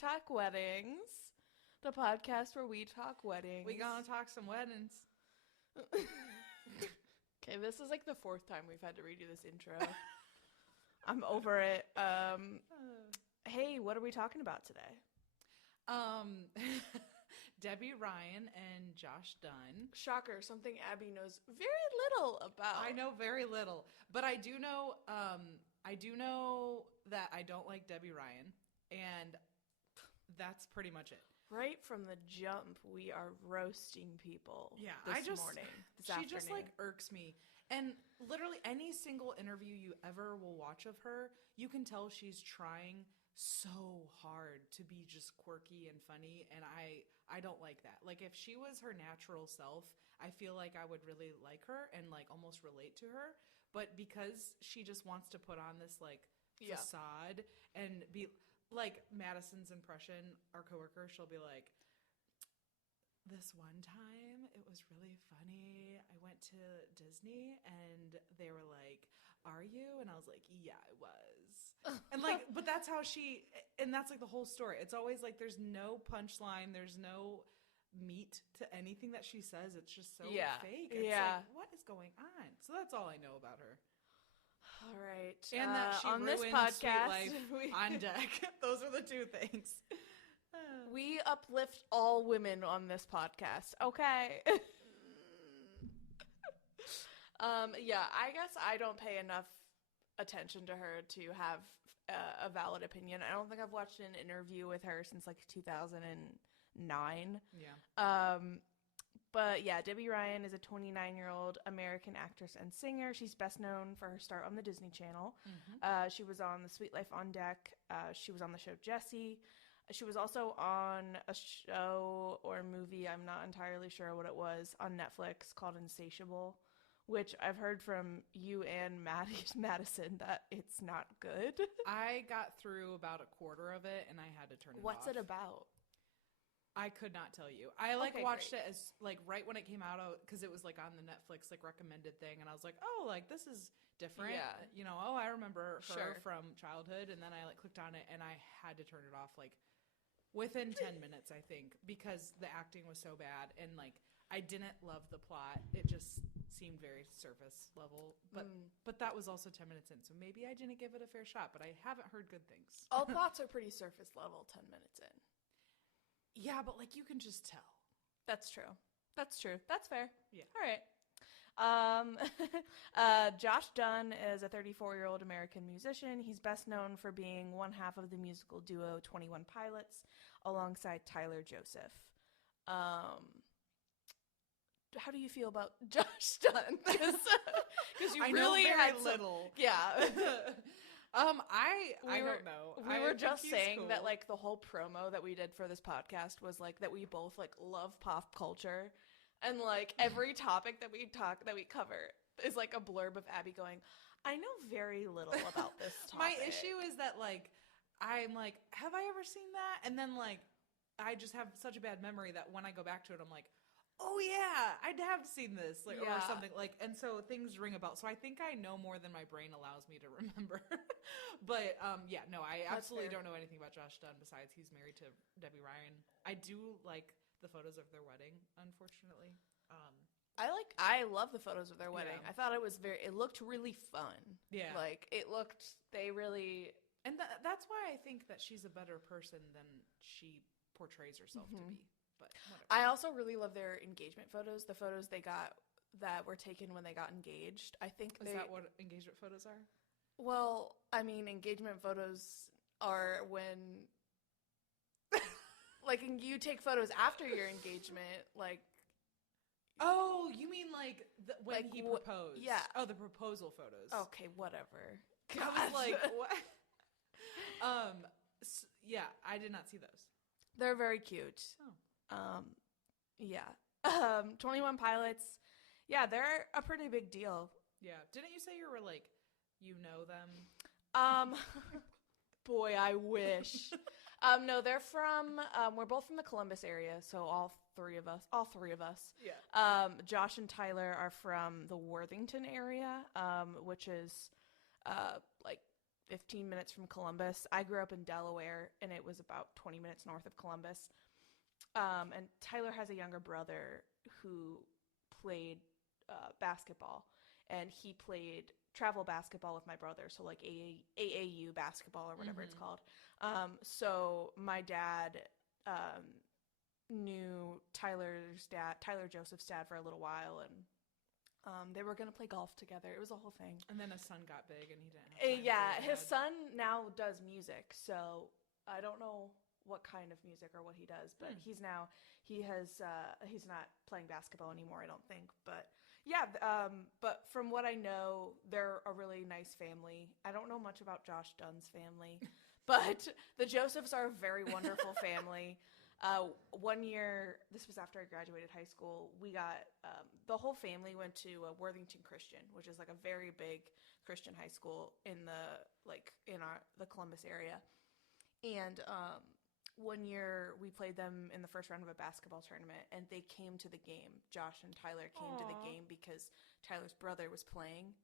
Talk Weddings, the podcast where we talk weddings. We gonna talk some weddings. Okay, this is like the fourth time we've had to redo this intro. I'm over it. Hey, what are we talking about today? Debby Ryan and Josh Dunn. Shocker, something Abby knows very little about. I know very little, but I do know that I don't like Debby Ryan, and that's pretty much it. Right from the jump, we are roasting people. Yeah, this afternoon. Just like irks me. And literally any single interview you ever will watch of her, you can tell she's trying so hard to be just quirky and funny, and I don't like that. Like, if she was her natural self, I feel like I would really like her and like almost relate to her. But because she just wants to put on this like facade and be like Madison's impression, our coworker, she'll be like, this one time it was really funny. I went to Disney and they were like, "Are you?" And I was like, "Yeah, I was." And like, but that's how and that's like the whole story. It's always like there's no punchline, there's no meat to anything that she says. It's just so fake. It's like, what is going on? So that's all I know about her. All right. And that she on ruined this podcast, Sweet Life on deck. Those are the two things. We uplift all women on this podcast. Okay. I guess I don't pay enough attention to her to have a valid opinion. I don't think I've watched an interview with her since like 2009. Yeah. But yeah, Debby Ryan is a 29-year-old American actress and singer. She's best known for her start on the Disney Channel. Mm-hmm. She was on The Sweet Life on Deck. She was on the show Jessie. She was also on a show or movie, I'm not entirely sure what it was, on Netflix called Insatiable, which I've heard from you and Madison that it's not good. I got through about a quarter of it and I had to turn it off. What's it about? I could not tell you. I watched it as like right when it came out because it was like on the Netflix like recommended thing, and I was like, oh, like this is different. Yeah. You know, I remember her from childhood, and then I like clicked on it and I had to turn it off like within 10 minutes, I think, because the acting was so bad and like I didn't love the plot. It just seemed very surface level. But that was also 10 minutes in, so maybe I didn't give it a fair shot, but I haven't heard good things. All plots are pretty surface level 10 minutes in. Yeah, but like you can just tell. That's true. That's fair. Yeah. All right. Josh Dunn is a 34-year-old American musician. He's best known for being one half of the musical duo 21 Pilots alongside Tyler Joseph. How do you feel about Josh Dunn? Because you really had little. Yeah. I don't know. We were just saying that like the whole promo that we did for this podcast was like that we both like love pop culture, and like every topic that we cover is like a blurb of Abby going, I know very little about this topic. My issue is that like I'm like, have I ever seen that? And then like I just have such a bad memory that when I go back to it, I'm like, oh yeah, I'd have seen this, like, or something like, and so things ring a bell. So I think I know more than my brain allows me to remember. But no, I absolutely don't know anything about Josh Dunn besides he's married to Debby Ryan. I do like the photos of their wedding, unfortunately. I love the photos of their wedding. Yeah. I thought it looked really fun. Yeah, like they really, and that's why I think that she's a better person than she portrays herself to be. But whatever. I also really love their engagement photos. The photos they got that were taken when they got engaged. I think is that what engagement photos are? Well, I mean, engagement photos are when, like, you take photos after your engagement, like. Oh, you mean like when like, he proposed? Yeah. Oh, the proposal photos. Okay, whatever. I was like, what? Yeah, I did not see those. They're very cute. Oh. Yeah. 21 Pilots. Yeah, they're a pretty big deal. Yeah. Didn't you say you were like, you know them? Boy, I wish. No, they're from, we're both from the Columbus area, so all three of us. Yeah. Josh and Tyler are from the Worthington area, which is, like 15 minutes from Columbus. I grew up in Delaware, and it was about 20 minutes north of Columbus. And Tyler has a younger brother who played basketball, and he played travel basketball with my brother, so like AAU basketball or whatever it's called. So my dad knew Tyler Joseph's dad for a little while, and they were going to play golf together. It was a whole thing. And then his son got big, and he didn't have time yeah, for his son now does music, so I don't know what kind of music or what he does, but he's not playing basketball anymore, I don't think. But yeah, but from what I know, they're a really nice family. I don't know much about Josh Dunn's family, but the Josephs are a very wonderful family. One year, this was after I graduated high school, we got, the whole family went to Worthington Christian, which is like a very big Christian high school in the Columbus area. And, one year we played them in the first round of a basketball tournament, and they came to the game. Josh and Tyler came to the game because Tyler's brother was playing.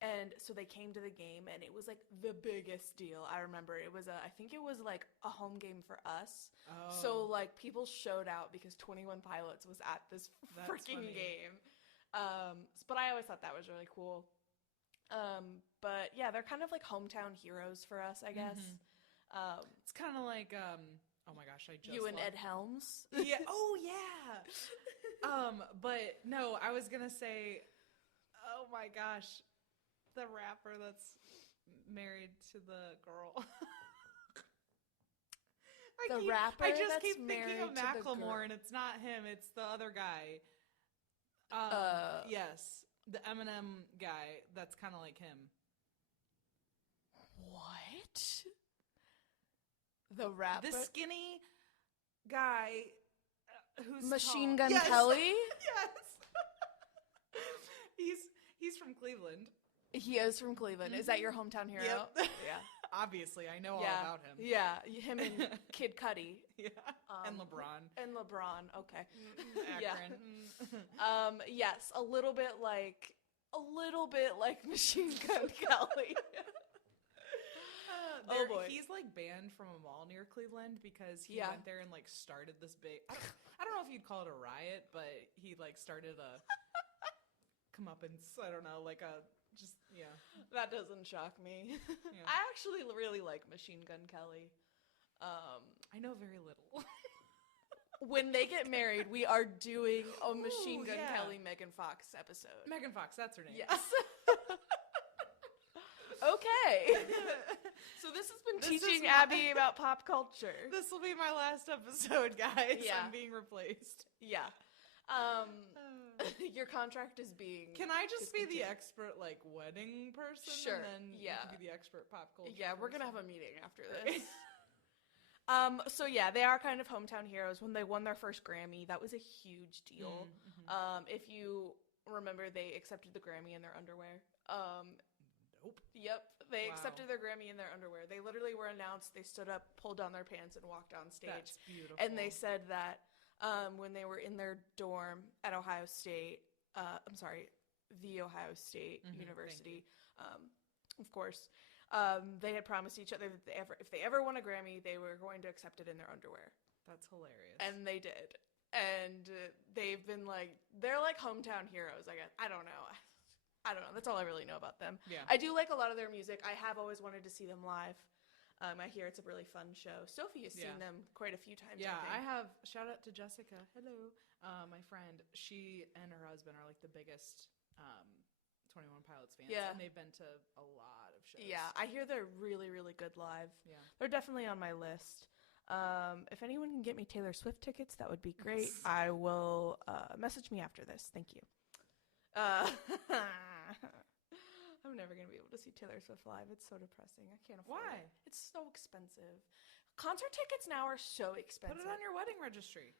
And so they came to the game, and it was like the biggest deal. I remember I think it was like a home game for us. Oh. So like people showed out because 21 Pilots was at this freaking game. But I always thought that was really cool. But yeah, they're kind of like hometown heroes for us, I guess. It's kind of like, oh my gosh, I just you and Ed Helms. Yeah. Oh yeah. But no, I was gonna say, oh my gosh. The rapper that's married to the girl. I just keep thinking of Macklemore, and it's not him. It's the other guy. Yes, the Eminem guy. That's kind of like him. What? The rapper, the skinny guy who's Machine tall. Gun Kelly. Yes. He's from Cleveland. He is from Cleveland. Is that your hometown hero? Yep. Yeah. Obviously, I know all about him. Yeah, him and Kid Cudi. Yeah. And LeBron. Okay. Akron. Yes, a little bit like Machine Gun Kelly. Oh boy. He's like banned from a mall near Cleveland because he went there and like started this big. I don't know if you'd call it a riot, but he like started a comeuppance. I don't know, like a. Just, yeah. That doesn't shock me. Yeah. I actually really like Machine Gun Kelly. I know very little. When they get married, we are doing a Machine Gun Kelly Megan Fox episode. Megan Fox, that's her name. Yes. Okay. So this has been teaching Abby about pop culture. This will be my last episode, guys. Yeah. I'm being replaced. Yeah. Your contract is being. Can I just be the expert, like, wedding person? Sure. And then you can be the expert pop culture. Yeah, we're gonna have a meeting after this. So yeah, they are kind of hometown heroes. When they won their first Grammy, that was a huge deal. Mm-hmm. If you remember, they accepted the Grammy in their underwear. Nope. Yep, they accepted their Grammy in their underwear. They literally were announced. They stood up, pulled down their pants, and walked on stage. That's beautiful. And they said that. When they were in their dorm at Ohio State, the Ohio State University, of course, they had promised each other that if they ever won a Grammy, they were going to accept it in their underwear. That's hilarious. And they did. And they've been like, they're like hometown heroes, I guess. I don't know. That's all I really know about them. Yeah. I do like a lot of their music. I have always wanted to see them live. I hear it's a really fun show. Sophie has seen them quite a few times. Yeah, I have. Shout out to Jessica. Hello. My friend. She and her husband are like the biggest 21 Pilots fans. Yeah. And they've been to a lot of shows. Yeah, I hear they're really, really good live. Yeah. They're definitely on my list. If anyone can get me Taylor Swift tickets, that would be great. I will message me after this. Thank you. I'm never going to be able to see Taylor Swift live. It's so depressing. I can't afford it. Why? It's so expensive. Concert tickets now are so expensive. Put it on your wedding registry.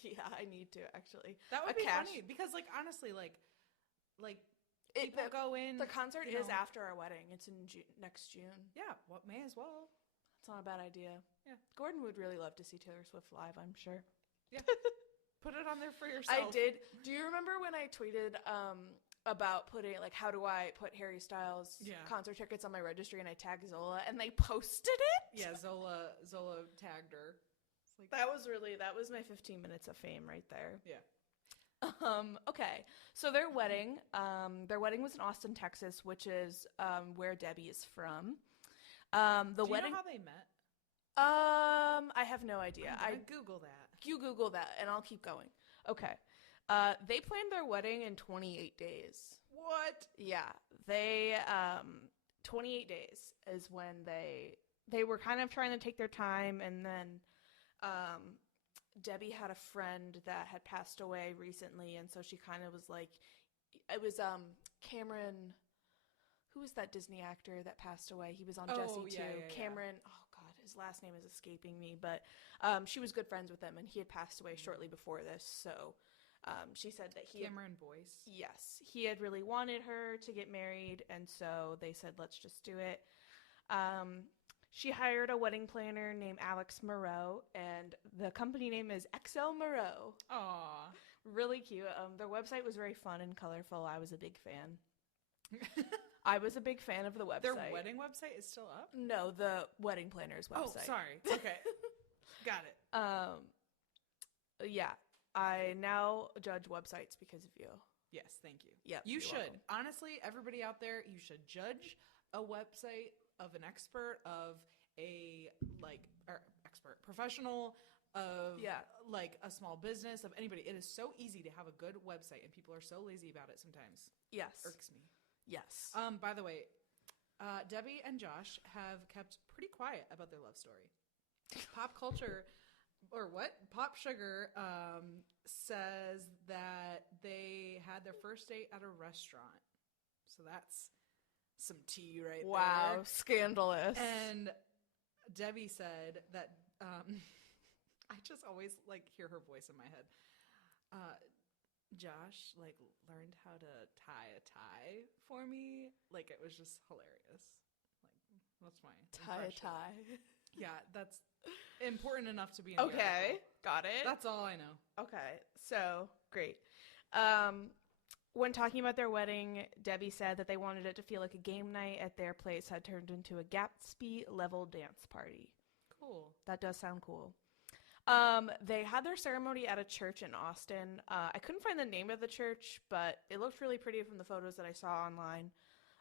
Yeah, I need to, actually. That would be funny. Because, like, honestly, like people go in. The concert is after our wedding. It's in next June. Yeah, may as well. It's not a bad idea. Yeah. Gordon would really love to see Taylor Swift live, I'm sure. Yeah. Put it on there for yourself. I did. Do you remember when I tweeted about putting, like, how do I put Harry Styles concert tickets on my registry, and I tag Zola, and they posted it. Yeah, Zola tagged her. Like, that was my 15 minutes of fame right there. Yeah. Okay. So their wedding was in Austin, Texas, which is where Debby is from. Do you know how they met? I have no idea. I Google that. You Google that, and I'll keep going. Okay. They planned their wedding in 28 days. What? Yeah. They 28 days is when they were kind of trying to take their time, and then Debby had a friend that had passed away recently, and so she kind of was like, it was Cameron, who was that Disney actor that passed away? He was on Jessie too. Yeah. Cameron, oh God, his last name is escaping me, but she was good friends with him, and he had passed away shortly before this, so she said that Cameron Boyce. Yes, he had really wanted her to get married, and so they said, let's just do it. She hired a wedding planner named Alex Moreau, and the company name is XL Moreau. Aww. Really cute. Their website was very fun and colorful. I was a big fan. I was a big fan of the website. Their wedding website is still up? No, the wedding planner's website. Oh, sorry. Okay. Got it. Yeah. I now judge websites because of you. Yes, thank you. Yeah, you should. Welcome. Honestly, everybody out there, you should judge a website of an expert, of a professional, of like a small business, of anybody. It is so easy to have a good website, and people are so lazy about it sometimes. Yes. Irks me. Yes. By the way, Debby and Josh have kept pretty quiet about their love story. Pop culture, or what? Pop Sugar says that they had their first date at a restaurant. So that's some tea right there. Wow, scandalous. And Debby said that I just always like hear her voice in my head. Josh like learned how to tie a tie for me. Like, it was just hilarious. Like, that's my tie a tie. Yeah, that's important enough to be in the okay. article. Got it. That's all I know. Okay, so great. When talking about their wedding, Debby said that they wanted it to feel like a game night at their place had turned into a Gatsby-level dance party. Cool. That does sound cool. They had their ceremony at a church in Austin. I couldn't find the name of the church, but it looked really pretty from the photos that I saw online.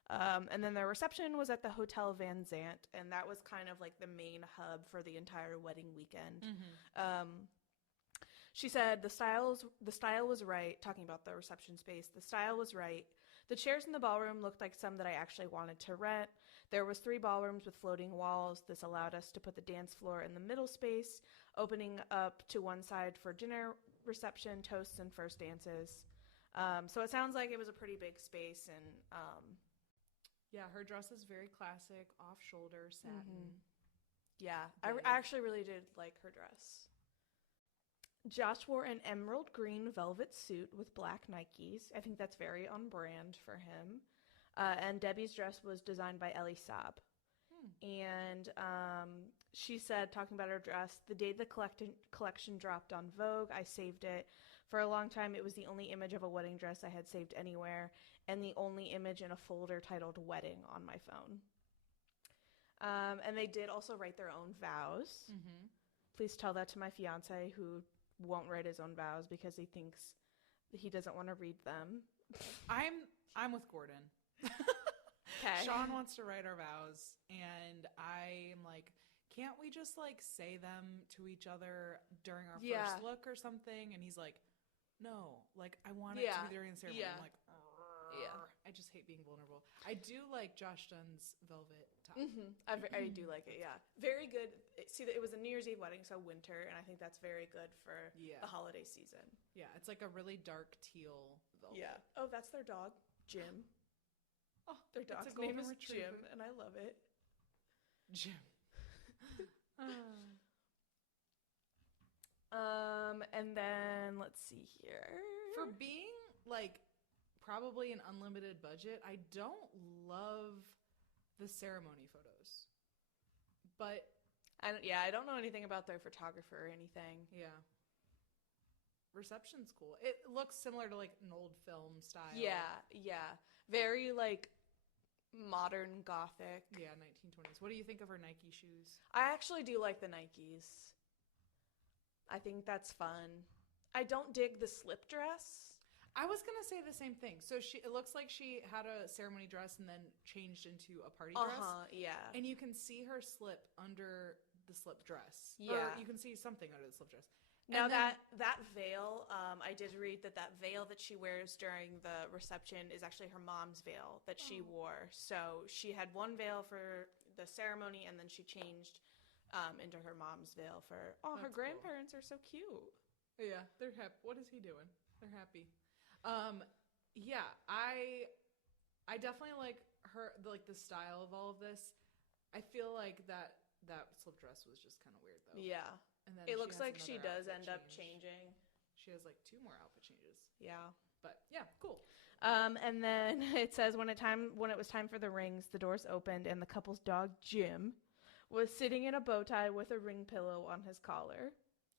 And then their reception was at the Hotel Van Zant, and that was kind of like the main hub for the entire wedding weekend. Mm-hmm. She said the style was right, talking about the reception space. The style was right. The chairs in the ballroom looked like some that I actually wanted to rent. There was 3 ballrooms with floating walls. This allowed us to put the dance floor in the middle space, opening up to one side for dinner, reception, toasts, and first dances. So it sounds like it was a pretty big space. And yeah, her dress is very classic, off-shoulder satin. Mm-hmm. Yeah, I actually really did like her dress. Josh wore an emerald green velvet suit with black Nikes. I think that's very on brand for him. And Debbie's dress was designed by Ellie Saab. And she said, talking about her dress, the day the collection dropped on Vogue, I saved it. For a long time, it was the only image of a wedding dress I had saved anywhere, and the only image in a folder titled Wedding on my phone. And they did also write their own vows. Mm-hmm. Please tell that to my fiance, who won't write his own vows because he thinks he doesn't want to read them. I'm with Gordon. Okay. Sean wants to write our vows, and I'm like, can't we just like say them to each other during our first look or something? And he's like, no, like I want it to be during the ceremony. I'm like, I just hate being vulnerable. I do like Josh Dunn's velvet top. Mm-hmm. I do like it, yeah. Very good. See, it was a New Year's Eve wedding, so winter, and I think that's very good for the holiday season. Yeah, it's like a really dark teal velvet. Yeah. Oh, that's their dog, Jim. Oh, their dog's name is Jim, and I love it. Jim. And then let's see here. For being like probably an unlimited budget, I don't love the ceremony photos. But I don't know anything about their photographer or anything. Yeah. reception's cool. It looks similar to like an old film style. Yeah. Very like modern gothic. Yeah, 1920s. What do you think of her Nike shoes? I actually do like the Nikes. I think that's fun. I don't dig the slip dress. I was gonna say the same thing. So it looks like she had a ceremony dress and then changed into a party dress. Yeah. And you can see her slip under the slip dress. Yeah. Or you can see something under the slip dress. Now that veil, I did read that veil that she wears during the reception is actually her mom's veil that she wore. So she had one veil for the ceremony, and then she changed into her mom's veil for. Oh, her grandparents are so cute. Yeah, they're happy. What is he doing? They're happy. Yeah, I definitely like her, like the style of all of this. I feel like that slip dress was just kind of weird though. Yeah. And then it looks like she does end up change. changing. She has like 2 more outfit changes. Yeah. But yeah, cool. And then it says when it was time for the rings, the doors opened and the couple's dog Jim was sitting in a bow tie with a ring pillow on his collar.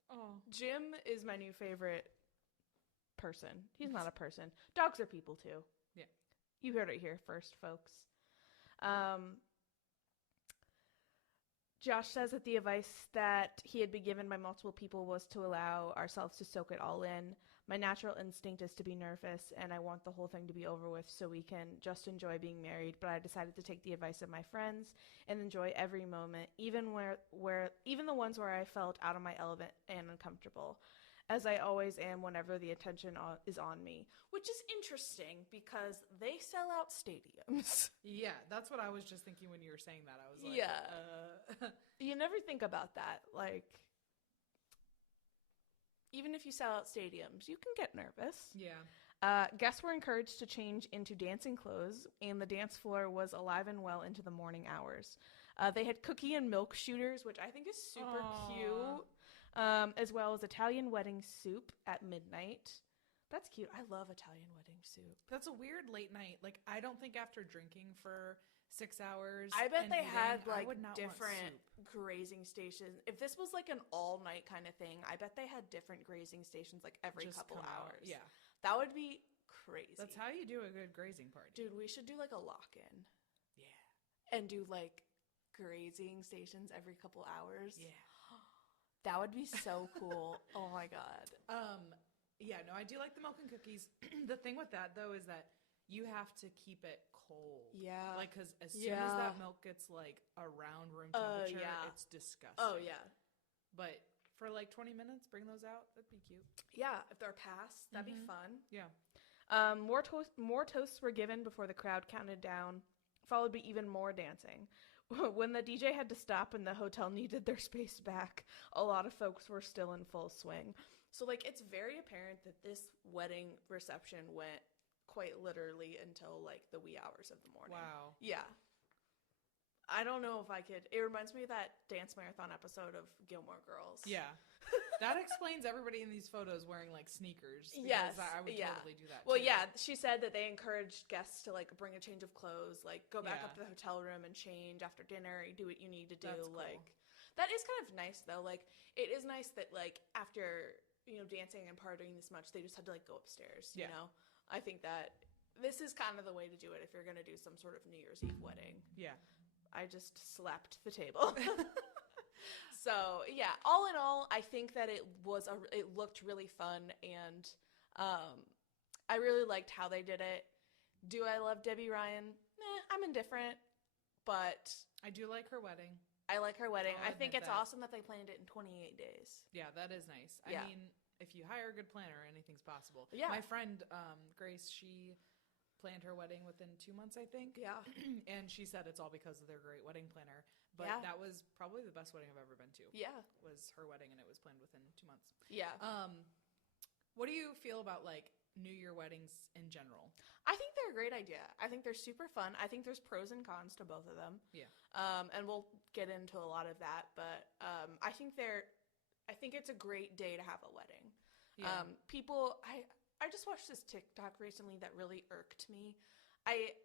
Oh, Jim is my new favorite person. He's not a person. Dogs are people too. Yeah. You heard it here first, folks. Josh says that the advice that he had been given by multiple people was to allow ourselves to soak it all in. My natural instinct is to be nervous, and I want the whole thing to be over with so we can just enjoy being married. But I decided to take the advice of my friends and enjoy every moment, even even the ones where I felt out of my element and uncomfortable, as I always am whenever the attention is on me. Which is interesting because they sell out stadiums. yeah, that's what I was just thinking when you were saying that. I was like, yeah. You never think about that. Like, even if you sell out stadiums, you can get nervous. Yeah. Guests were encouraged to change into dancing clothes, and the dance floor was alive and well into the morning hours. They had cookie and milk shooters, which I think is super cute, as well as Italian wedding soup at midnight. That's cute. I love Italian wedding soup. That's a weird late night. Like, I don't think after drinking for 6 hours. I bet they had like different grazing stations. If this was like an all night kind of thing, I bet they had different grazing stations like every couple hours. Yeah. That would be crazy. That's how you do a good grazing party. Dude, we should do like a lock-in. Yeah. And do like grazing stations every couple hours. Yeah. That would be so cool. Oh my God. Yeah, no, I do like the milk and cookies. The thing with that though is that you have to keep it cold. Yeah. Like, because as soon as that milk gets like around room temperature, it's disgusting. Oh yeah. But for like 20 minutes, bring those out. That'd be cute. Yeah, if they're passed, that'd be fun. Yeah. More toasts were given before the crowd counted down, followed by even more dancing. When the DJ had to stop and the hotel needed their space back, a lot of folks were still in full swing. So, like, it's very apparent that this wedding reception went quite literally until, like, the wee hours of the morning. Wow. Yeah. I don't know if I could. It reminds me of that dance marathon episode of Gilmore Girls. Yeah. That explains everybody in these photos wearing, like, sneakers. Yes. I would totally do that, Well, too. yeah. She said that they encouraged guests to, like, bring a change of clothes, like, go back up to the hotel room and change after dinner, do what you need to do. That's cool. Like, that is kind of nice, though. Like, it is nice that, like, after, you know, dancing and partying this much, they just had to, like, go upstairs, you know? I think that this is kind of the way to do it if you're going to do some sort of New Year's Eve wedding. Yeah. I just slapped the table. So, yeah, all in all, I think that it looked really fun, and I really liked how they did it. Do I love Debby Ryan? I'm indifferent, but I do like her wedding. I like her wedding. I I'll think admit it's that. awesome that they planned it in 28 days. Yeah, that is nice. Yeah. I mean, if you hire a good planner, anything's possible. Yeah. My friend, Grace, she planned her wedding within 2 months, I think. Yeah. And she said it's all because of their great wedding planner. But that was probably the best wedding I've ever been to. Yeah. Was her wedding, and it was planned within 2 months. Yeah. What do you feel about, like, New Year weddings in general? I think they're a great idea. I think they're super fun. I think there's pros and cons to both of them. Yeah. And we'll get into a lot of that, but I think it's a great day to have a wedding. Yeah. I just watched this TikTok recently that really irked me.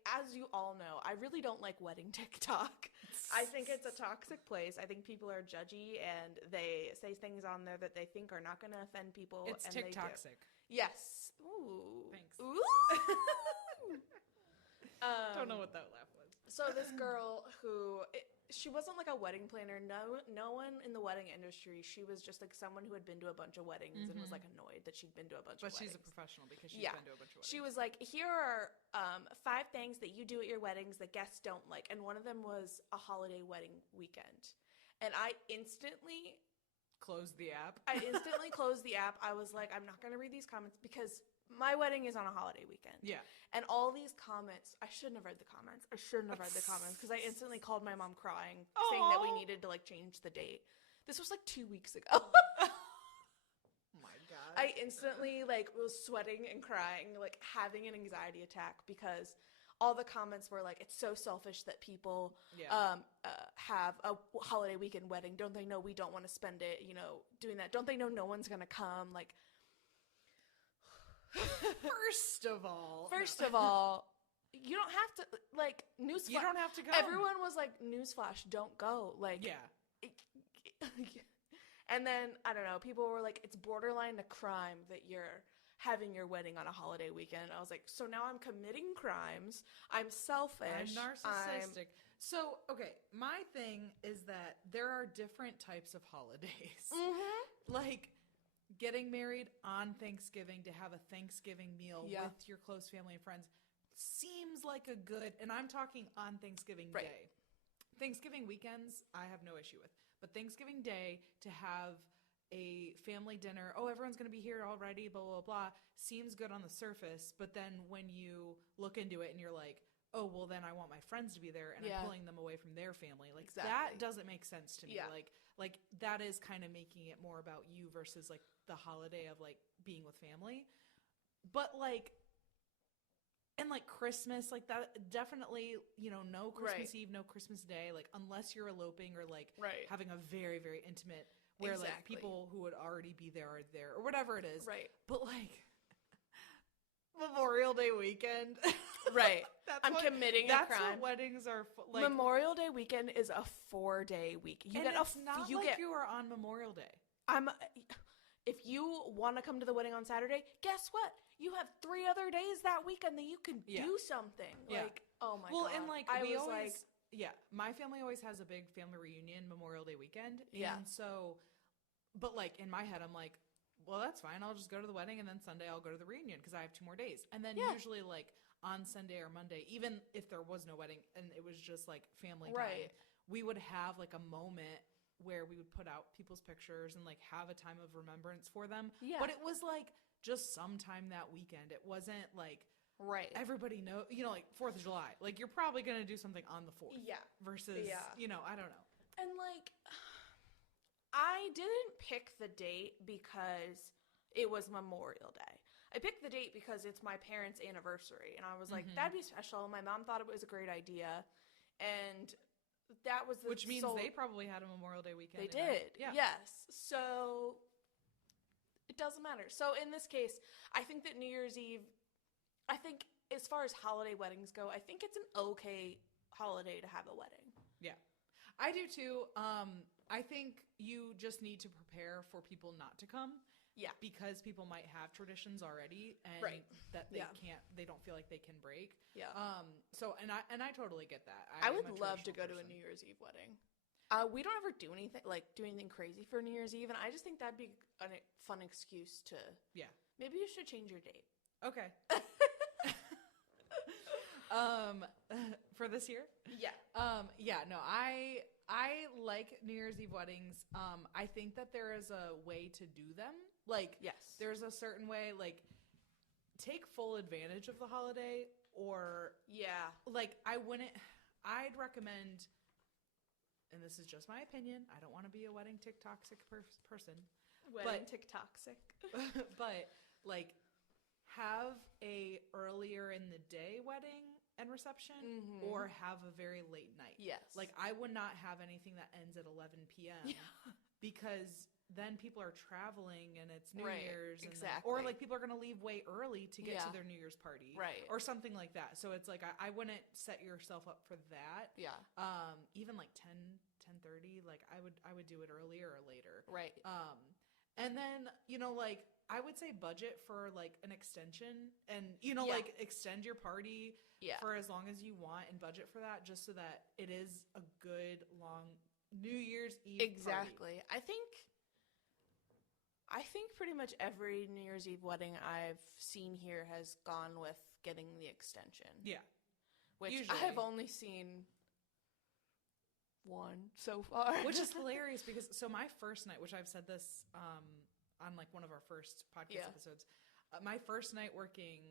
As you all know, I really don't like wedding TikTok. I think it's a toxic place. I think people are judgy and they say things on there that they think are not going to offend people. It's and TikToxic. Yes. Ooh. Thanks. Ooh. Don't know what that laugh was. So this girl who she wasn't like a wedding planner. No one in the wedding industry. She was just like someone who had been to a bunch of weddings and was like annoyed that she'd been to a bunch of weddings. But she's a professional because she's been to a bunch of weddings. She was like, here are 5 things that you do at your weddings that guests don't like. And one of them was a holiday wedding weekend. And I instantly closed the app. I closed the app. I was like, I'm not going to read these comments because my wedding is on a holiday weekend. Yeah. And all these comments, I shouldn't have read the comments. Because I instantly called my mom crying, saying that we needed to like change the date. This was like 2 weeks ago. Oh my God. I instantly like was sweating and crying, like having an anxiety attack because all the comments were like, it's so selfish that people have a holiday weekend wedding. Don't they know we don't want to spend it, doing that? Don't they know no one's going to come? Like, First of all, you don't have to, like, newsflash. You don't have to go. Everyone was like, newsflash, don't go. Like, yeah. And then, I don't know, people were like, it's borderline a crime that you're having your wedding on a holiday weekend. I was like, so now I'm committing crimes. I'm selfish. I'm narcissistic. So, okay, my thing is that there are different types of holidays. Like, getting married on Thanksgiving to have a Thanksgiving meal with your close family and friends seems like a good, and I'm talking on Thanksgiving Day. Thanksgiving weekends, I have no issue with. But Thanksgiving Day, to have a family dinner, everyone's going to be here already, blah, blah, blah, seems good on the surface. But then when you look into it and you're like, oh, well, then I want my friends to be there, and I'm pulling them away from their family. Like, that doesn't make sense to me. Yeah. Like that is kind of making it more about you versus, like, the holiday of, like, being with family. But, like, and, like, Christmas, like, that definitely, no Christmas Eve, no Christmas Day, like, unless you're eloping or, like, having a very, very intimate, where, like, people who would already be there are there, or whatever it is. Right. But, like, Memorial Day weekend. Right. I'm committing a crime. That's what weddings are like. Memorial Day weekend is a 4-day week. You and get it's not you like you are on Memorial Day. If you want to come to the wedding on Saturday, guess what? You have 3 other days that weekend that you can do something. Yeah. Like, oh my God. Well, and like my family always has a big family reunion Memorial Day weekend. Yeah. And so, but like in my head, I'm like, well, that's fine. I'll just go to the wedding and then Sunday I'll go to the reunion because I have 2 more days. And then usually like on Sunday or Monday, even if there was no wedding and it was just like family time, we would have like a moment where we would put out people's pictures and like have a time of remembrance for them. Yeah. But it was like just sometime that weekend. It wasn't like everybody know, like 4th of July. Like you're probably going to do something on the 4th. Yeah. Versus, I don't know. And like I didn't pick the date because it was Memorial Day. I picked the date because it's my parents' anniversary. And I was like, that'd be special. My mom thought it was a great idea. And that was the Which means they probably had a Memorial Day weekend. They did. Yeah. Yes. So it doesn't matter. So in this case, I think that New Year's Eve, I think as far as holiday weddings go, I think it's an okay holiday to have a wedding. Yeah. I do too. I think you just need to prepare for people not to come. Yeah. Because people might have traditions already and that they don't feel like they can break. Yeah. So, and I totally get that. I would love to go to a New Year's Eve wedding. We don't ever do anything crazy for New Year's Eve. And I just think that'd be a fun excuse to, maybe you should change your date. Okay. For this year? Yeah. No, I like New Year's Eve weddings. I think that there is a way to do them. Like, yes, there's a certain way, like, take full advantage of the holiday or, like, I'd recommend, and this is just my opinion, I don't want to be a wedding TikToxic person. Wedding TikToxic. But, like, have a earlier in the day wedding and reception or have a very late night. Yes. Like, I would not have anything that ends at 11 p.m. because then people are traveling and it's New Year's. Exactly. Or, like, people are going to leave way early to get to their New Year's party. Right. Or something like that. So it's like, I wouldn't set yourself up for that. Yeah. Even, like, 10 10:30, like I would do it earlier or later. Right. And then, like I would say budget for like an extension and, Yeah. like extend your party Yeah. for as long as you want and budget for that just so that it is a good long New Year's Eve Exactly. party. I think pretty much every New Year's Eve wedding I've seen here has gone with getting the extension. Yeah. Which Usually. I've only seen one so far. Which is hilarious because my first night, which I've said this on like one of our first podcast episodes, my first night working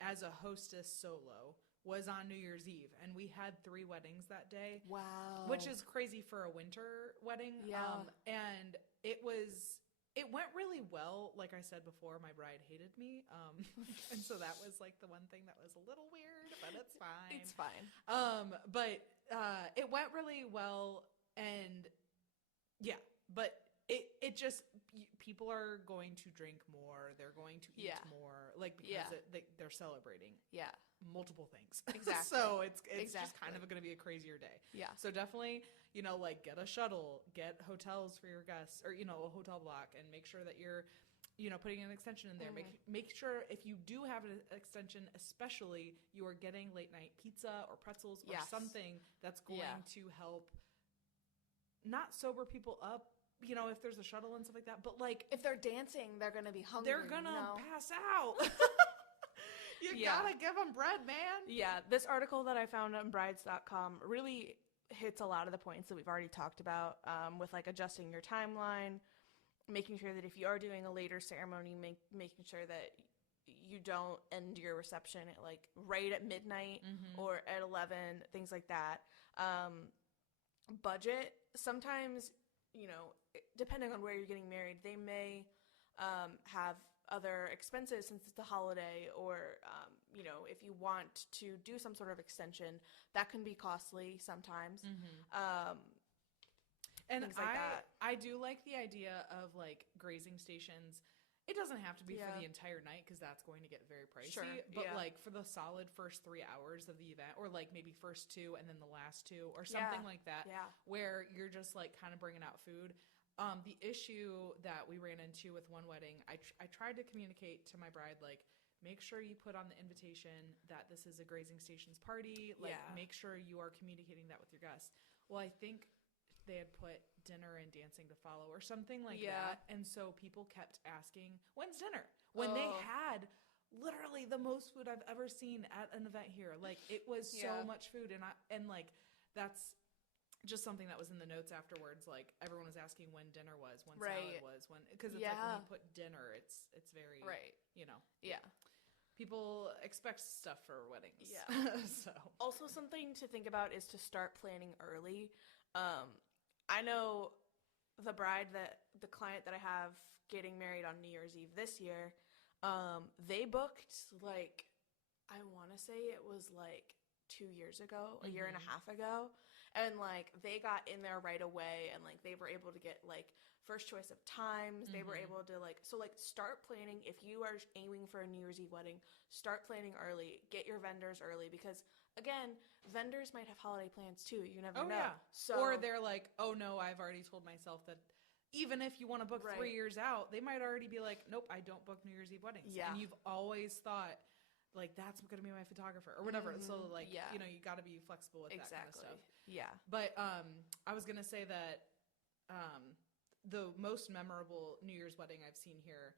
as a hostess solo was on New Year's Eve, and we had 3 weddings that day. Wow. Which is crazy for a winter wedding. Yeah. And it went really well. Like I said before, my bride hated me. And so that was like the one thing that was a little weird, but it's fine. It's fine. But it went really well, and yeah, but it just, people are going to drink more. They're going to eat more, like because they're celebrating. Yeah. Multiple things. Exactly. So it's just kind of going to be a crazier day. Yeah. So definitely, like get a shuttle, get hotels for your guests, or, a hotel block, and make sure that you're, putting an extension in there. Make sure if you do have an extension, especially, you are getting late night pizza or pretzels or something that's going to help not sober people up, if there's a shuttle and stuff like that, but like if they're dancing, they're going to be hungry. They're going to pass out. You gotta give them bread, man. Yeah, this article that I found on brides.com really hits a lot of the points that we've already talked about, with like adjusting your timeline, making sure that if you are doing a later ceremony, making sure that you don't end your reception at like right at midnight or at 11, things like that. Budget, sometimes, depending on where you're getting married, they may have other expenses since it's a holiday, or if you want to do some sort of extension, that can be costly sometimes. And things like that. I do like the idea of like grazing stations. It doesn't have to be for the entire night because that's going to get very pricey. Sure. But like for the solid first 3 hours of the event, or like maybe first 2 and then the last 2 or something like that, where you're just like kind of bringing out food. The issue that we ran into with one wedding, I tried to communicate to my bride, like, make sure you put on the invitation that this is a grazing stations party. Like, make sure you are communicating that with your guests. Well, I think they had put dinner and dancing to follow or something like that. And so people kept asking, when's dinner? When they had literally the most food I've ever seen at an event here. Like, it was so much food. And like, that's just something that was in the notes afterwards. Like, everyone was asking when dinner was, when salad was, because it's like when you put dinner, it's very, people expect stuff for weddings. Yeah. So also something to think about is to start planning early. I know the client that I have getting married on New Year's Eve this year, they booked like, I want to say it was like 2 years ago, a year and a half ago. And like they got in there right away, and like they were able to get like first choice of times. They were able to like start planning. If you are aiming for a New Year's Eve wedding, start planning early. Get your vendors early, because again, vendors might have holiday plans too. You never know. Yeah. So, or they're like, oh no, I've already told myself that even if you want to book 3 years out, they might already be like, nope, I don't book New Year's Eve weddings. Yeah. And you've always thought, like, that's going to be my photographer or whatever. So like, you got to be flexible with that kind of stuff. Yeah. But I was going to say that the most memorable New Year's wedding I've seen here,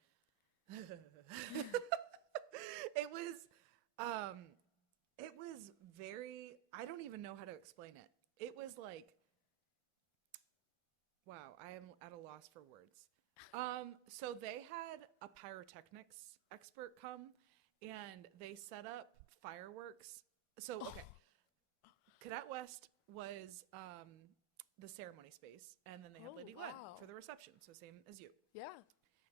it was very, I don't even know how to explain it. It was like, wow, I am at a loss for words. So they had a pyrotechnics expert come, and they set up fireworks. So, okay. Cadet West was the ceremony space, and then they had Lady Gwen for the reception. So same as you. Yeah.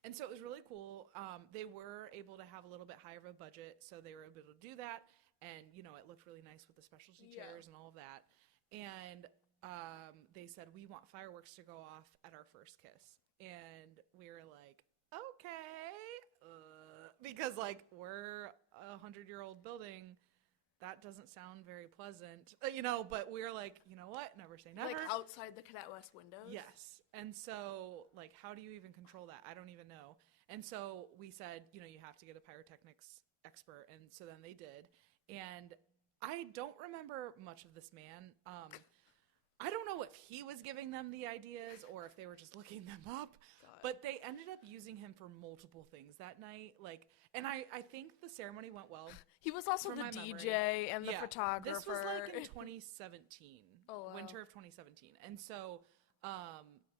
And so it was really cool. They were able to have a little bit higher of a budget, so they were able to do that. And, it looked really nice with the specialty chairs and all of that. And they said, we want fireworks to go off at our first kiss. And we were like, okay. Because, like, we're a 100-year-old building. that doesn't sound very pleasant, but we're like, you know what? Never say never. Like outside the Cadet West windows? Yes. And so, like, how do you even control that? I don't even know. And so we said, you have to get a pyrotechnics expert. And so then they did. And I don't remember much of this man. I don't know if he was giving them the ideas or if they were just looking them up. But they ended up using him for multiple things that night. And I think the ceremony went well. He was also the DJ and the photographer. This was like in 2017, wow. Winter of 2017. And so,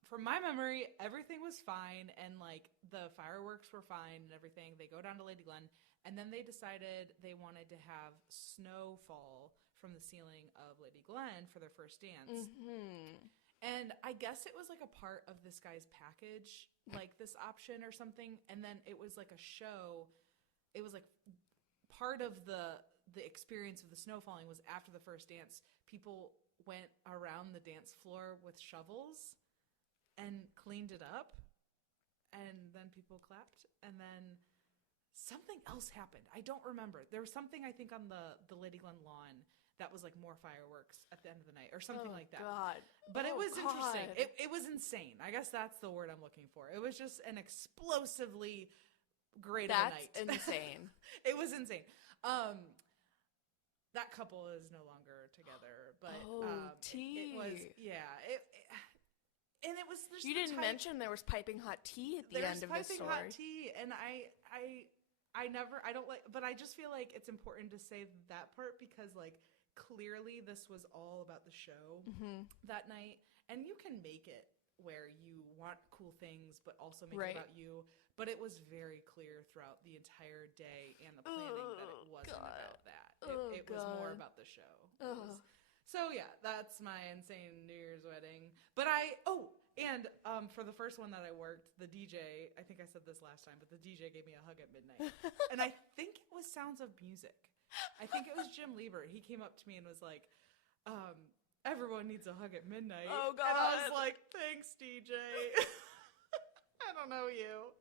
from my memory, everything was fine. And like the fireworks were fine and everything. They go down to Lady Glen. And then they decided they wanted to have snow fall from the ceiling of Lady Glen for their first dance. Mm-hmm. And I guess it was like a part of this guy's package, like this option or something. And then it was like a show. It was like part of the experience of the snow falling was after the first dance, people went around the dance floor with shovels and cleaned it up. And then people clapped. And then something else happened. I don't remember. There was something, I think, on the Lady Glen lawn that was like more fireworks at the end of the night or something like that. God. But it was interesting. It was insane. I guess that's the word I'm looking for. It was just an explosively great night. That's insane. It was insane. That couple is no longer together, but tea. It was and it was just you didn't mention there was piping hot tea at the end of this story. There's piping hot tea, and I don't like, but I just feel like it's important to say that part because like clearly this was all about the show that night, and you can make it where you want cool things but also make it about you, but it was very clear throughout the entire day and the planning that it wasn't about that. It was more about the show. So yeah, that's my insane New Year's wedding. But for the first one that I worked, the DJ, I think I said this last time, but the DJ gave me a hug at midnight. And I think it was Sounds of Music. I think it was Jim Liebert. He came up to me and was like, everyone needs a hug at midnight. Oh, God. And I was like, thanks, DJ. I don't know you.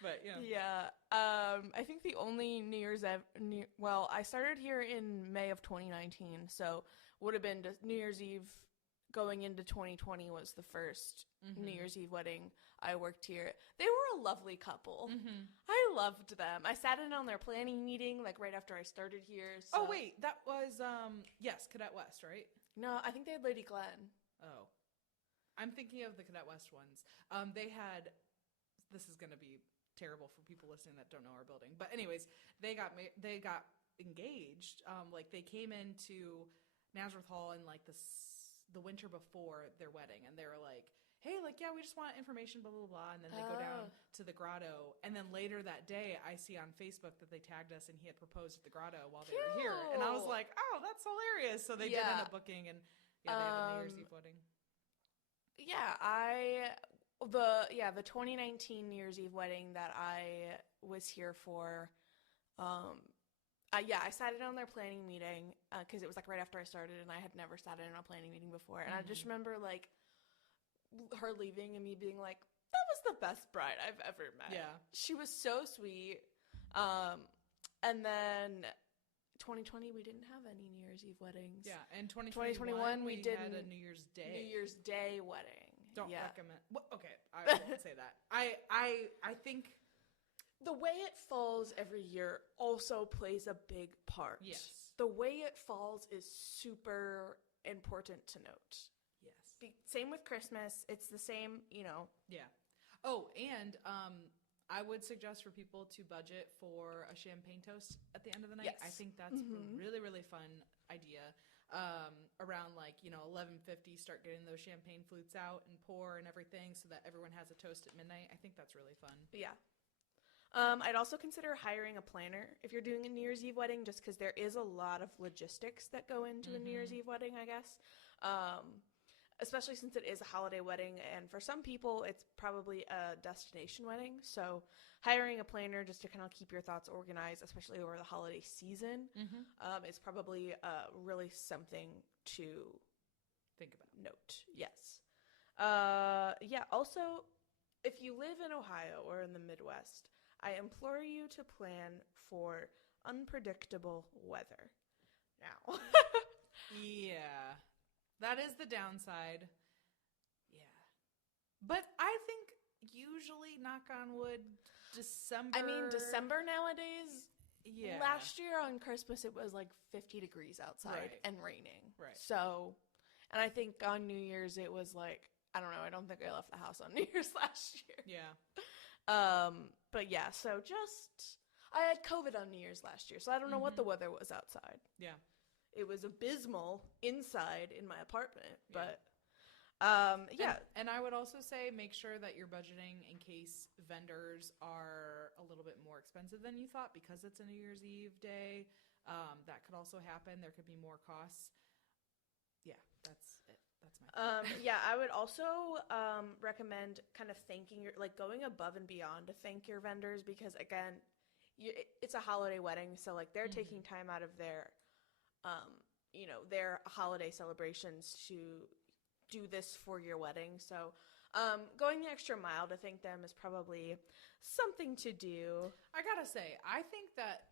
But yeah. Yeah. I think the only New Year's I started here in May of 2019, so would have been New Year's Eve going into 2020 was the first New Year's Eve wedding I worked here. They were a lovely couple. I loved them. I sat in on their planning meeting like right after I started here. So. Oh wait, that was Cadet West, right? No, I think they had Lady Glen. Oh, I'm thinking of the Cadet West ones. They had. This is going to be terrible for people listening that don't know our building, but anyways, they got engaged. Like they came into Nazareth Hall in like the winter before their wedding, and they were like, hey, like, yeah, we just want information, blah, blah, blah. And then they go down to the grotto. And then later that day, I see on Facebook that they tagged us and he had proposed at the grotto while they were here. And I was like, oh, that's hilarious. So they did end up booking, and they had a New Year's Eve wedding. Yeah, the 2019 New Year's Eve wedding that I was here for, I sat in on their planning meeting because it was like right after I started, and I had never sat in on a planning meeting before. And I just remember like her leaving and me being like, that was the best bride I've ever met. Yeah. She was so sweet. And then 2020, we didn't have any New Year's Eve weddings. Yeah, and 2021 we had a New Year's Day. New Year's Day wedding. Don't recommend. Well, okay, I won't say that. I think the way it falls every year also plays a big part. Yes. The way it falls is super important to note. Yes. Same with Christmas. It's the same, Yeah. Oh, and I would suggest for people to budget for a champagne toast at the end of the night. Yes. I think that's a really, really fun idea. Around 11:50, start getting those champagne flutes out and pour and everything so that everyone has a toast at midnight. I think that's really fun. Yeah. I'd also consider hiring a planner if you're doing a New Year's Eve wedding, just because there is a lot of logistics that go into a New Year's Eve wedding, I guess. Especially since it is a holiday wedding, and for some people, it's probably a destination wedding. So hiring a planner just to kind of keep your thoughts organized, especially over the holiday season, is probably really something to think about. Note. Yes. Also, if you live in Ohio or in the Midwest, I implore you to plan for unpredictable weather. now. Yeah. That is the downside. Yeah. But I think usually, knock on wood, December. I mean, December nowadays. Yeah. Last year on Christmas, it was like 50 degrees outside Right. and raining. Right. So, and I think on New Year's it was like, I don't know. I don't think I left the house on New Year's last year. Yeah. But yeah, so I had COVID on New Year's last year, so I don't know what the weather was outside. Yeah. It was abysmal inside in my apartment, but yeah. And I would also say make sure that you're budgeting in case vendors are a little bit more expensive than you thought because it's a New Year's Eve day. That could also happen. There could be more costs. Yeah, that's it. That's my yeah, I would also recommend kind of going above and beyond to thank your vendors because, again, it's a holiday wedding, so like they're taking time out of their their holiday celebrations to do this for your wedding. So going the extra mile to thank them is probably something to do. I gotta say, I think that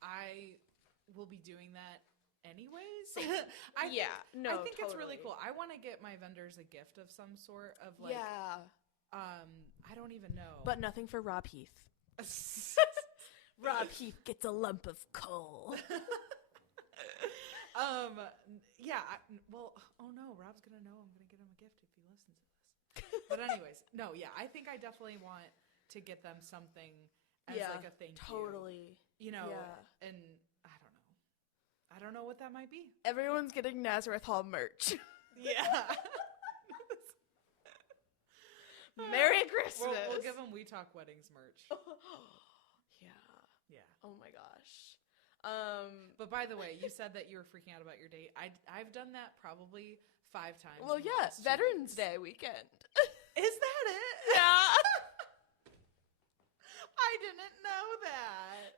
I will be doing that anyways. I think it's really cool. I want to get my vendors a gift of some sort of like I don't even know. But nothing for Rob Heath. Rob Heath gets a lump of coal. Oh no, Rob's gonna know I'm gonna get him a gift if he listens to this. But anyways, no, yeah, I think I definitely want to get them something as like a thank you. Totally. And I don't know what that might be. Everyone's getting Nazareth Hall merch. Yeah. Merry Christmas. We'll give them We Talk Weddings merch. Yeah. Oh my gosh. But by the way, you said that you were freaking out about your date. I've done that probably 5 times. Well, yeah, Veterans Day weekend. Is that it? Yeah. I didn't know that.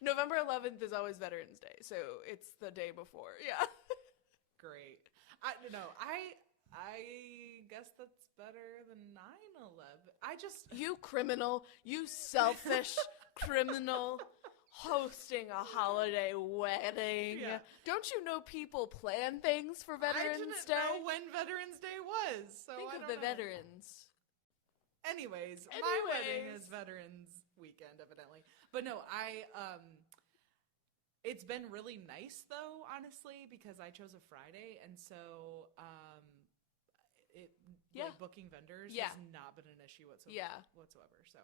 November 11th is always Veterans Day, so it's the day before. Yeah. Great. I don't know. I guess that's better than 9/11. You criminal, you selfish criminal hosting a holiday wedding. Yeah. Don't you know people plan things for Veterans Day? I didn't know when Veterans Day was, so Think I of don't the know. Veterans. Anyways, my wedding is Veterans weekend, evidently. But no, it's been really nice though, honestly, because I chose a Friday, and so booking vendors has not been an issue whatsoever. So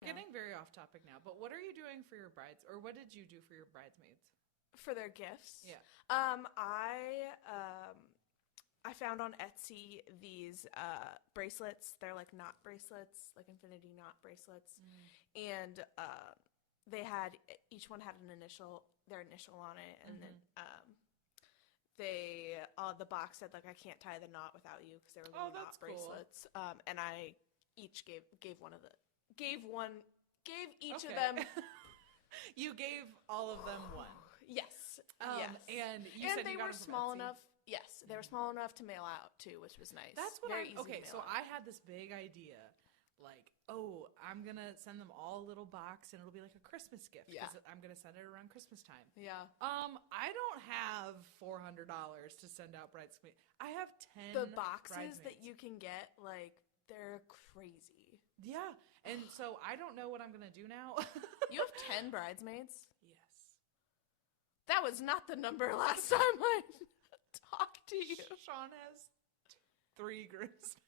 getting very off topic now, but what are you doing for your brides, or what did you do for your bridesmaids? For their gifts? Yeah. I found on Etsy these bracelets. They're like knot bracelets, like infinity knot bracelets. And they had, each one had their initial on it. And then the box said like, I can't tie the knot without you, because they were little knot bracelets. Cool. And I each gave each of them. You gave all of them one. Yes. Yes. And you said they you got were them from small Etsy? enough. Yes, they were small enough to mail out too, which was nice. That's what Very easy okay, to so mail out. I had this big idea, like, oh, I'm gonna send them all a little box, and it'll be like a Christmas gift. Yeah. Because I'm gonna send it around Christmas time. Yeah. I don't have $400 to send out bridesmaids. I have 10. The boxes that you can get, like, they're crazy. Yeah, and so I don't know what I'm gonna do now. You have 10 bridesmaids? Yes. That was not the number last time I talked to you. Sean has 3 groups.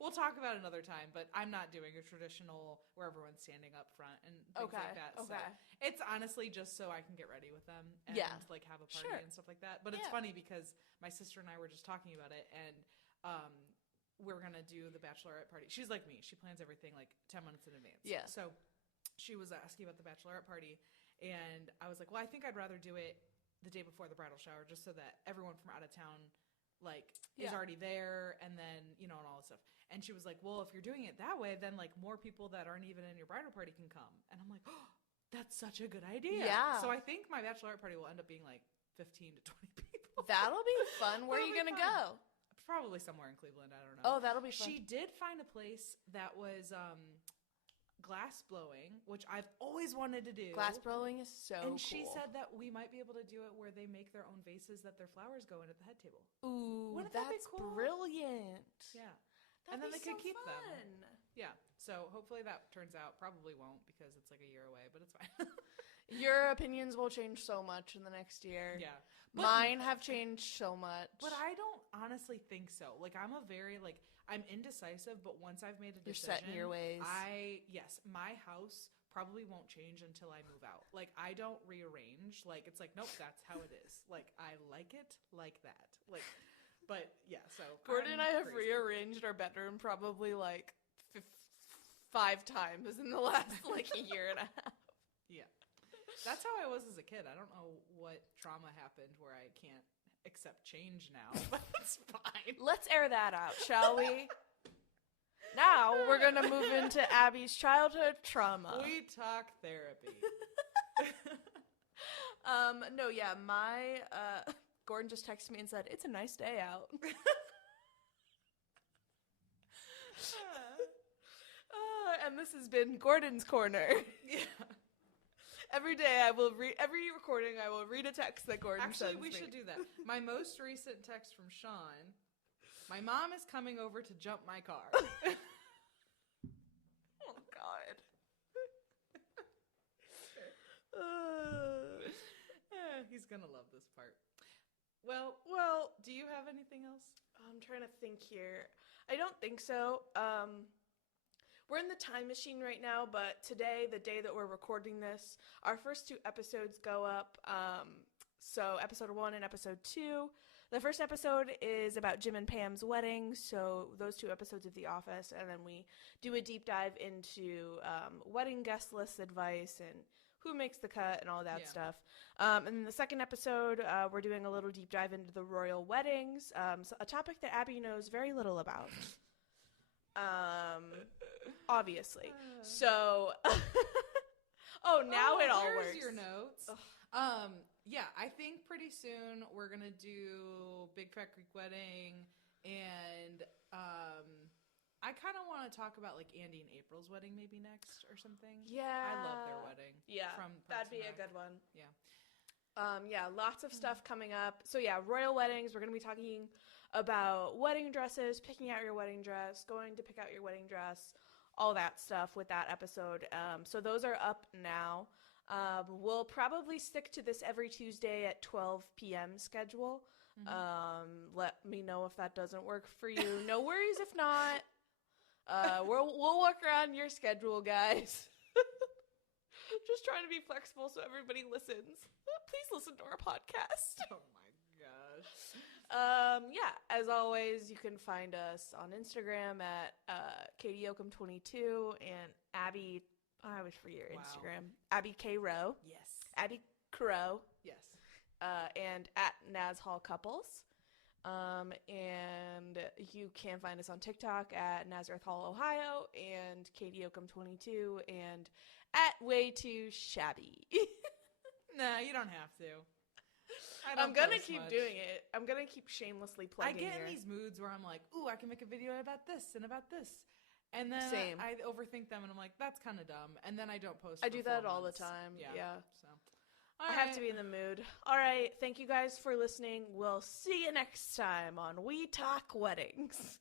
We'll talk about it another time, but I'm not doing a traditional where everyone's standing up front and things like that. Okay. So it's honestly just so I can get ready with them and like have a party and stuff like that. But it's funny because my sister and I were just talking about it, and we're gonna do the bachelorette party. She's like me; she plans everything like 10 months in advance. Yeah. So she was asking about the bachelorette party, and I was like, "Well, I think I'd rather do it the day before the bridal shower, just so that everyone from out of town is already there, and then and all this stuff." And she was like, "Well, if you're doing it that way, then like more people that aren't even in your bridal party can come." And I'm like, "Oh, that's such a good idea." Yeah. So I think my bachelorette party will end up being like 15 to 20 people. That'll be fun. Where are you gonna go? Probably somewhere in Cleveland. I don't know. Oh, that'll be fun. She did find a place that was glass blowing, which I've always wanted to do. Glass blowing is so And cool. she said that we might be able to do it where they make their own vases that their flowers go in at the head table. Ooh, Wouldn't that be that's cool? brilliant. Yeah. That'd And then be they could keep fun. them. Yeah. So hopefully that turns out. Probably won't because it's like a year away, but it's fine. Your opinions will change so much in the next year. Yeah. Mine have changed so much. But I don't honestly think so. Like, I'm a very, like, I'm indecisive, but once I've made a decision. You're set in your ways. Yes, my house probably won't change until I move out. Like, I don't rearrange. Like, it's like, nope, that's how it is. Like, I like it like that. Like, but yeah, so. Gordon and I have rearranged our bedroom probably like 5 times in the last like a year and a half. Yeah. That's how I was as a kid. I don't know what trauma happened where I can't accept change now, but it's fine. Let's air that out, shall we? Now we're going to move into Abby's childhood trauma. We talk therapy. No, yeah, Gordon just texted me and said, "It's a nice day out." And this has been Gordon's Corner. Yeah. Every day every recording I will read a text that Gordon sends me. Actually, we should do that. My most recent text from Sean, my mom is coming over to jump my car. Oh, God. He's going to love this part. Well, do you have anything else? I'm trying to think here. I don't think so. We're in the time machine right now, but today, the day that we're recording this, our first 2 episodes go up. So episode 1 and episode 2. The first episode is about Jim and Pam's wedding, so those 2 episodes of The Office, and then we do a deep dive into wedding guest list advice and who makes the cut and all that stuff. And then the second episode, we're doing a little deep dive into the royal weddings, so a topic that Abby knows very little about. Obviously. So, now it all works. Here's your notes. Yeah, I think pretty soon we're gonna do Big Fat Greek Wedding, and I kind of want to talk about like Andy and April's wedding maybe next or something. Yeah, I love their wedding. Yeah, that'd be a good one. Yeah. Lots of stuff coming up. So yeah, royal weddings. We're gonna be talking about wedding dresses, picking out your wedding dress, going to pick out your wedding dress, all that stuff with that episode. So those are up now. We'll probably stick to this every Tuesday at 12 p.m. schedule. Let me know if that doesn't work for you. No worries if not. We'll work around your schedule, guys. Just trying to be flexible so everybody listens. Please listen to our podcast. Oh my gosh. As always, you can find us on Instagram at Katie Oakham22 and Abby. I always forget your Instagram. Abby K Rowe. Yes. Abby Crow. Yes. And at Naz Hall Couples. And you can find us on TikTok at Nazareth Hall, Ohio, and Katie Oakham22, and at Way Too Shabby. Nah, you don't have to. I'm gonna keep doing it. I'm gonna keep shamelessly plugging. I get in these moods where I'm like, ooh, I can make a video about this and about this. And then I overthink them and I'm like, that's kind of dumb. And then I don't post. I do that all the time. Yeah. So I have to be in the mood. All right. Thank you guys for listening. We'll see you next time on We Talk Weddings.